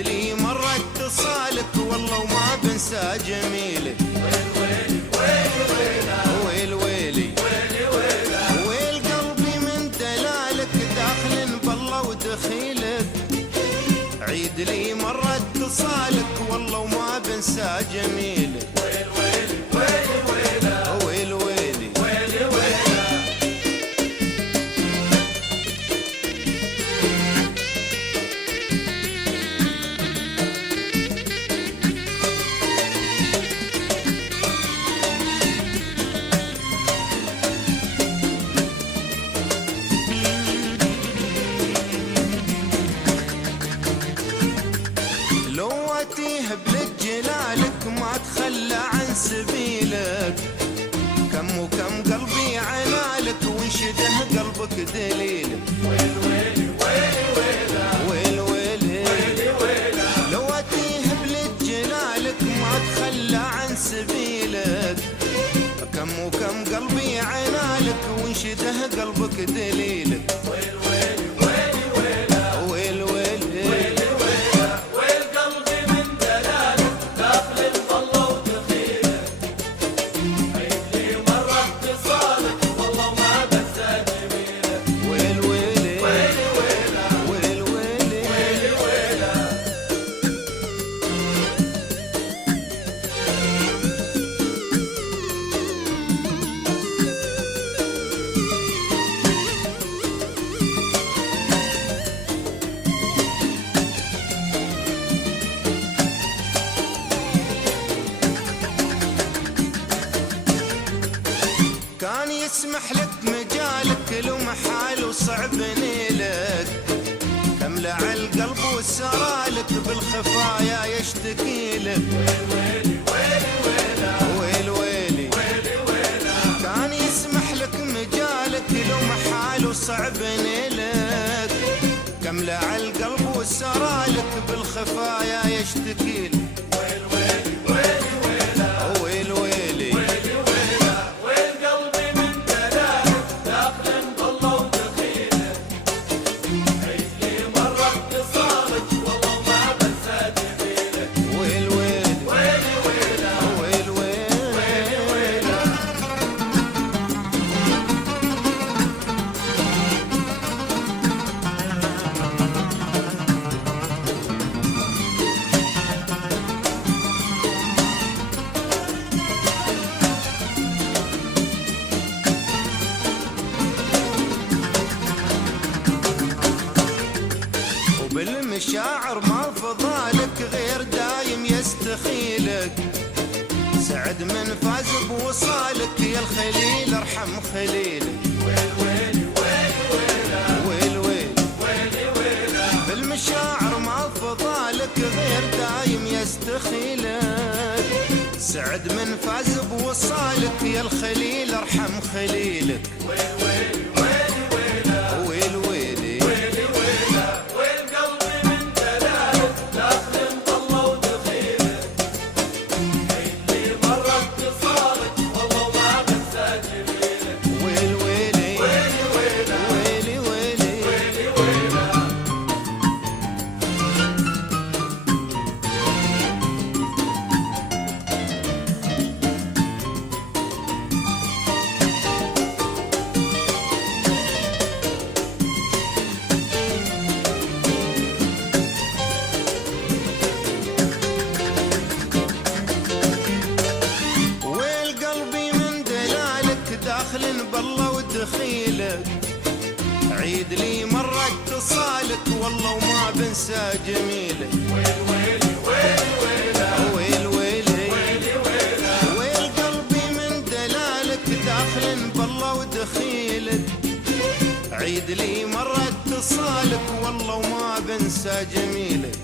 عيد لي مرة اتصالك والله وما بنسى جميلك. ويل ويلي ويل قلبي من دلالك داخل بالله ودخيلك. عيد لي مرة اتصالك والله وما بنسى جميلك. لواتيه بلجلالك ما تخلى عن سبيلك. كم وكم قلبي عنالك وانشده قلبك دليلك. ويل لواتيه بلجلالك ما تخلى عن سبيلك. كم وكم قلبي عنالك وانشده قلبك دليلك. كان يسمح لك مجالك لو محال وصعب نيلك. تملع القلب والسرالك بالخفايا يشتكي لك. ويل كان يسمح لك مجالك لو محال وصعب نيلك. كملع القلب والسرالك بالخفايا يشتكي لك. بالمشاعر ما فضالك غير دايم يستخيلك. سعد من فاز بوصالك يا الخليل ارحم خليلك. ويل بالمشاعر ما فضالك غير دايم يستخيلك. سعد من فاز بوصالك يا الخليل ارحم خليلك. بالله ودخيلك. عيد لي مرة اتصالك والله وما بنسى جميلك. ويل قلبي من دلالك داخل بالله ودخيلك. عيد لي مرة اتصالك والله وما بنسى جميلك.